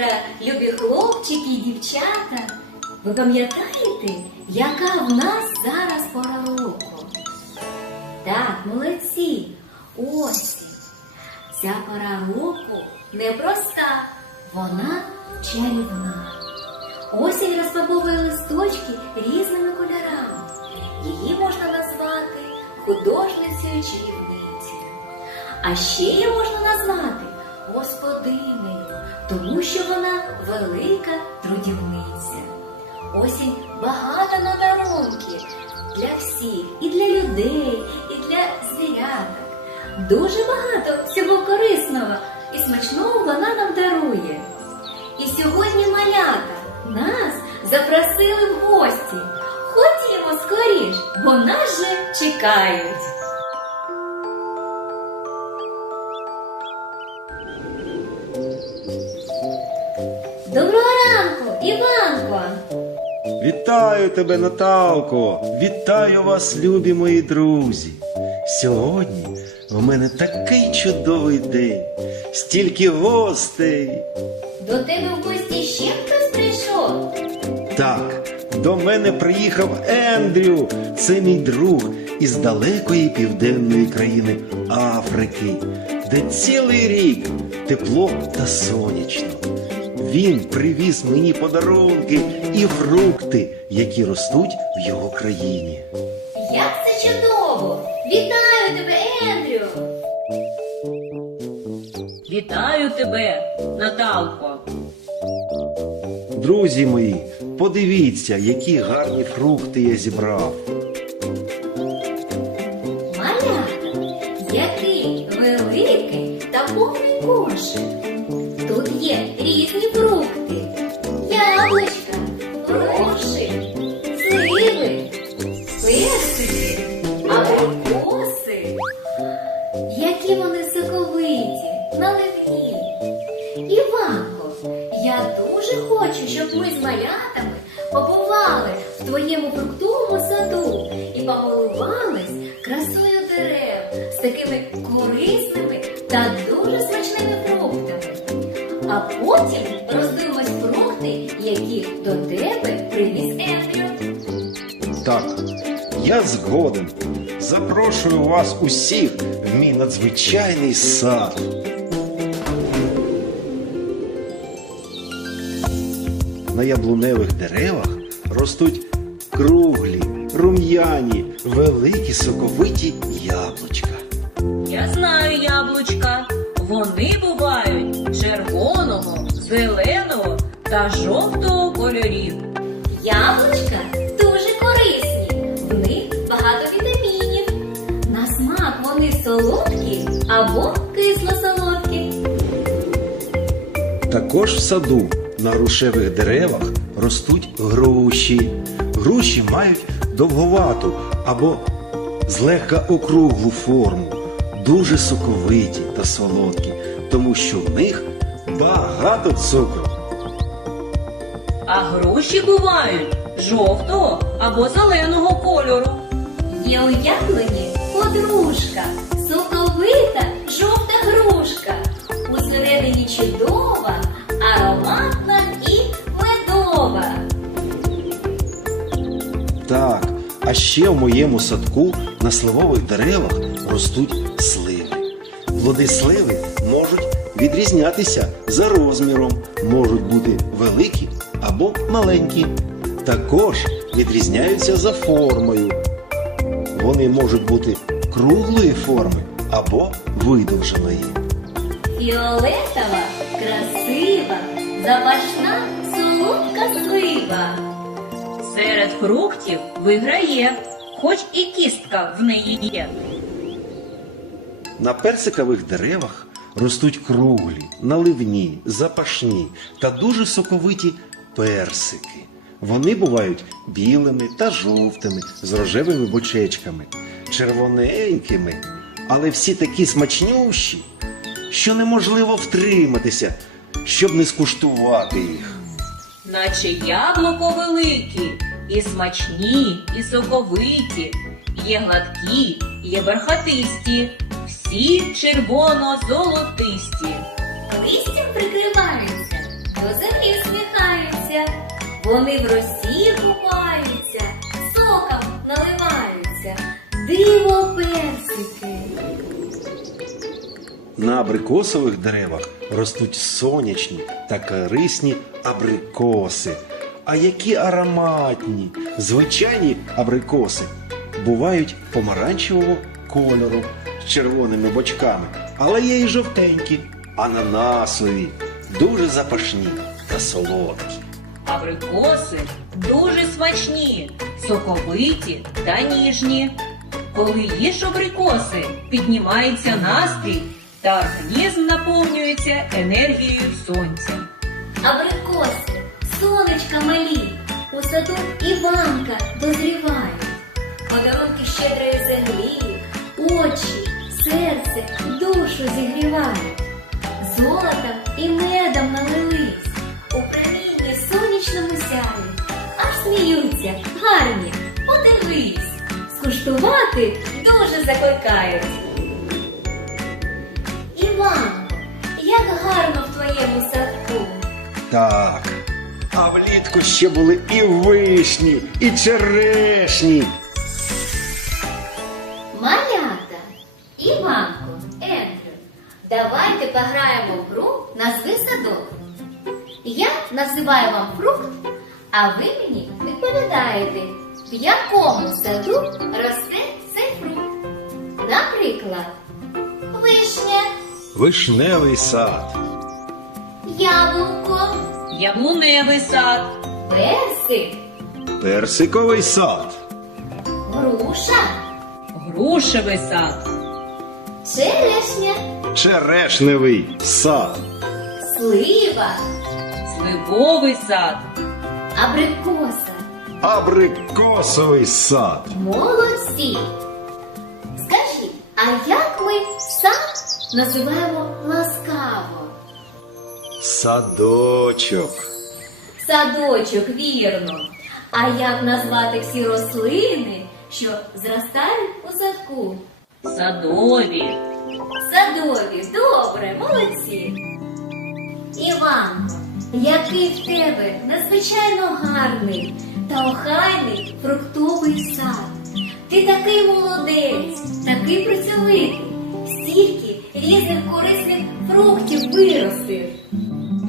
малятка, любі хлопчики і дівчата. Ви пам'ятаєте, яка в нас зараз пора року? Так, молодці, осінь. Ця пора року непроста, вона чарівна. Осінь розпаковує листочки різними кольорами. Її можна назвати художницею чарівницею. А ще її можна назвати господинею, тому що вона велика трудівниця. Осінь багато на дарунки для всіх, і для людей, і для звіряток. Дуже багато всього корисного і смачного вона нам дарує. І сьогодні малята нас запросили в гості. Ходімо скоріш, бо нас же чекають. Доброго ранку, Іванко! Вітаю тебе, Наталко! Вітаю вас, любі мої друзі! Сьогодні в мене такий чудовий день, стільки гостей. До тебе в гості ще хтось прийшов? Так, до мене приїхав Ендрю. Це мій друг із далекої південної країни Африки, де цілий рік тепло та сонячно. Він привіз мені подарунки і фрукти, які ростуть в його країні. Як це чудово! Вітаю тебе, Ендрю! Вітаю тебе, Наталко. Друзі мої, подивіться, які гарні фрукти я зібрав. А потім роздивимось фрукти, які до тебе привіз Ендрю. Так, я згоден. Запрошую вас усіх в мій надзвичайний сад. На яблуневих деревах ростуть круглі, рум'яні, великі соковиті яблучка. Я знаю яблучка. Вони бувають червоного, зеленого та жовтого кольорів. Яблучка дуже корисні, в них багато вітамінів. На смак вони солодкі або кисло-солодкі. Також в саду на грушевих деревах ростуть груші. Груші мають довговату або злегка округлу форму, дуже соковиті та солодкі, тому що в них багато цукру. А груші бувають жовтого або зеленого кольору. Є у яблуні подружка, соковита жовта грушка. Усередині чудова, ароматна і медова. Так, а ще в моєму садку на сливових деревах ростуть сливи. Плоди сливи можуть відрізнятися за розміром, можуть бути великі або маленькі. Також відрізняються за формою. Вони можуть бути круглої форми або видовженої. Фіолетова, красива, запашна, солодка слива. Серед фруктів виграє, хоч і кістка в неї є. На персикових деревах ростуть круглі, наливні, запашні та дуже соковиті персики. Вони бувають білими та жовтими з рожевими бочечками, червоненькими, але всі такі смачнющі, що неможливо втриматися, щоб не скуштувати їх. Наче яблуко великі, і смачні, і соковиті, є гладкі, є бархатисті, всі червоно-золотисті. Листям прикриваються, до землі сміхаються. Вони в росі купаються, соком наливаються. Диво персики. На абрикосових деревах ростуть сонячні та корисні абрикоси. А які ароматні! Звичайні абрикоси бувають помаранчевого кольору з червоними бочками, але є і жовтенькі, ананасові, дуже запашні та солодкі. Абрикоси дуже смачні, соковиті та ніжні. Коли їш абрикоси, піднімається настрій та організм наповнюється енергією сонця. Абрикоси, сонечка малі, у саду Іванка дозрівають. Подарунки щедрої землі, очі, серце, душу зігрівають. Золотом і медом налились, у промінні сонячному сяю. Аж сміються, гарні, подивись, скуштувати дуже закликають. Іванко, як гарно в твоєму садку. Так. А влітку ще були і вишні, і черешні. Давайте пограємо в гру «Назви садок». Я називаю вам фрукт, а ви мені відповідаєте, в якому саду росте цей фрукт. Наприклад, вишня, Вишневий сад, яблуко, Яблуневий сад, персик, персиковий сад, груша, грушевий сад, черешня, черешневий сад, слива, сливовий сад, абрикоса. абрикосовий сад, Молодці! Скажіть, а як ми сад називаємо ласкаво? садочок, Садочок, вірно. А як назвати всі рослини, що зростають у садку? садові, Садові, добре, молодці. Іванко, який в тебе надзвичайно гарний та охайний фруктовий сад. Ти такий молодець, такий працьовитий, стільки різних корисних фруктів виростив.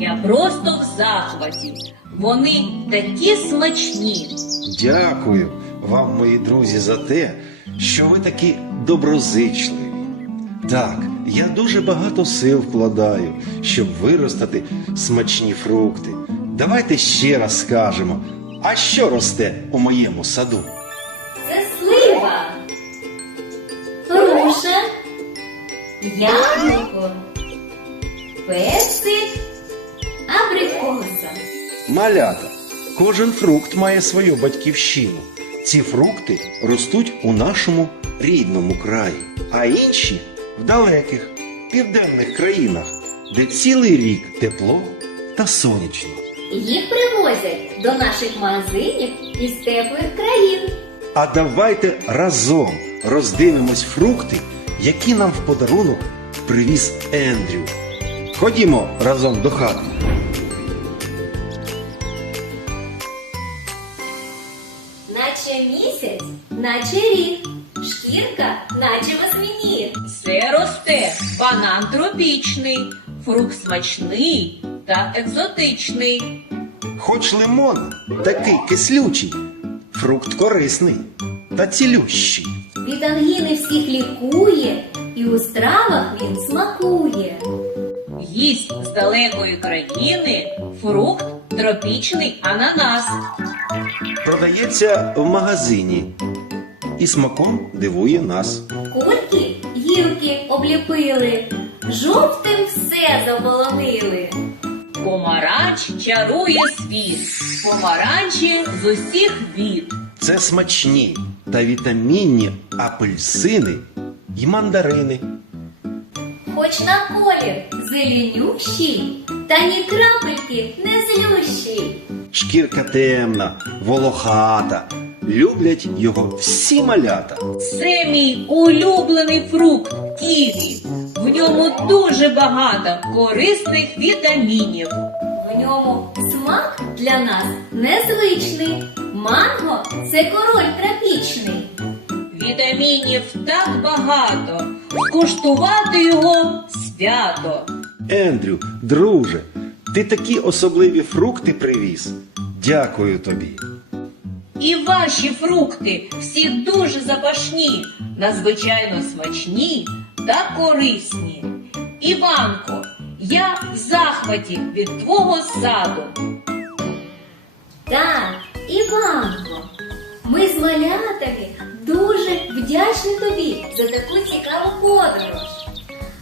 Я просто в захваті. Вони такі смачні. Дякую вам, мої друзі, за те, що ви такі доброзичливі. Так, я дуже багато сил вкладаю, щоб виростати смачні фрукти. Давайте ще раз скажемо, а що росте у моєму саду? Це слива, груша, яблуко, персик, абрикоса. Малята. Кожен фрукт має свою батьківщину. Ці фрукти ростуть у нашому рідному краї, а інші в далеких південних країнах, де цілий рік тепло та сонячно. Їх привозять до наших магазинів із теплих країн. А давайте разом роздивимось фрукти, які нам в подарунок привіз Ендрю. Ходімо разом до хати. Наче місяць, наче рік, шкірка, наче восьминіг. Це росте банан тропічний, фрукт смачний та екзотичний. Хоч лимон такий кислючий, фрукт корисний та цілющий. Від ангіни всіх лікує, і у стравах він смакує. Їсть з далекої країни фрукт тропічний ананас. Продається в магазині і смаком дивує нас. Кульки гілки обліпили, жовтим все заполонили. Помаранч чарує світ, помаранчі з усіх бід. Це смачні та вітамінні апельсини й мандарини. Хоч на колір зеленющий, та ні крапельки не злющий. Шкірка темна, волохата. Люблять його всі малята. Це мій улюблений фрукт ківі. В ньому дуже багато корисних вітамінів. В ньому смак для нас незвичний. Манго це король тропічний. Вітамінів так багато, скуштувати його свято. Ендрю, друже, ти такі особливі фрукти привіз. Дякую тобі. І ваші фрукти всі дуже запашні, надзвичайно смачні та корисні. Іванко, я в захваті від твого саду. Так, Іванко, ми з малятами дуже вдячні тобі за таку цікаву подорож.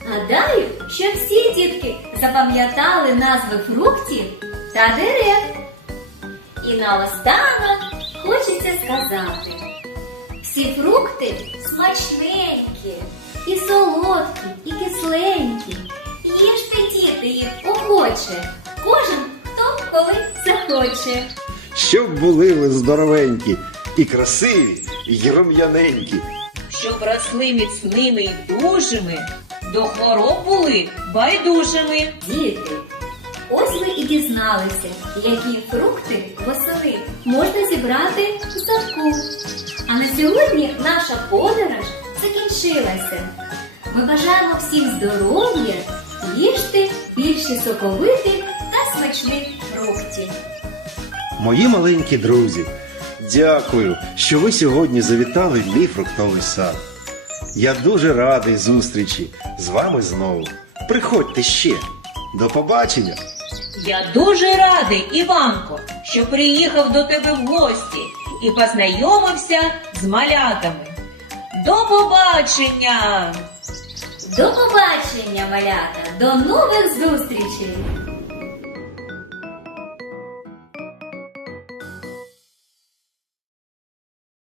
Гадаю, що всі дітки запам'ятали назви фруктів та дерев. І наостанок хочеться сказати: всі фрукти смачненькі, і солодкі, і кисленькі. Їжте діти їх охоче, кожен хто коли захоче. Щоб були ви здоровенькі, і красиві, і рум'яненькі. щоб росли міцними й дужими, до хвороб були байдужими. Діти, ось ви і дізналися, які фрукти восени можна зібрати у садку. А на сьогодні наша подорож закінчилася. Ми бажаємо всім здоров'я, їжте більше соковитих та смачних фруктів. Мої маленькі друзі, дякую, що ви сьогодні завітали в мій фруктовий сад. Я дуже радий зустрічі з вами знову. Приходьте ще. До побачення! Я дуже радий, Іванко, що приїхав до тебе в гості і познайомився з малятами. До побачення! До побачення, малята! До нових зустрічей!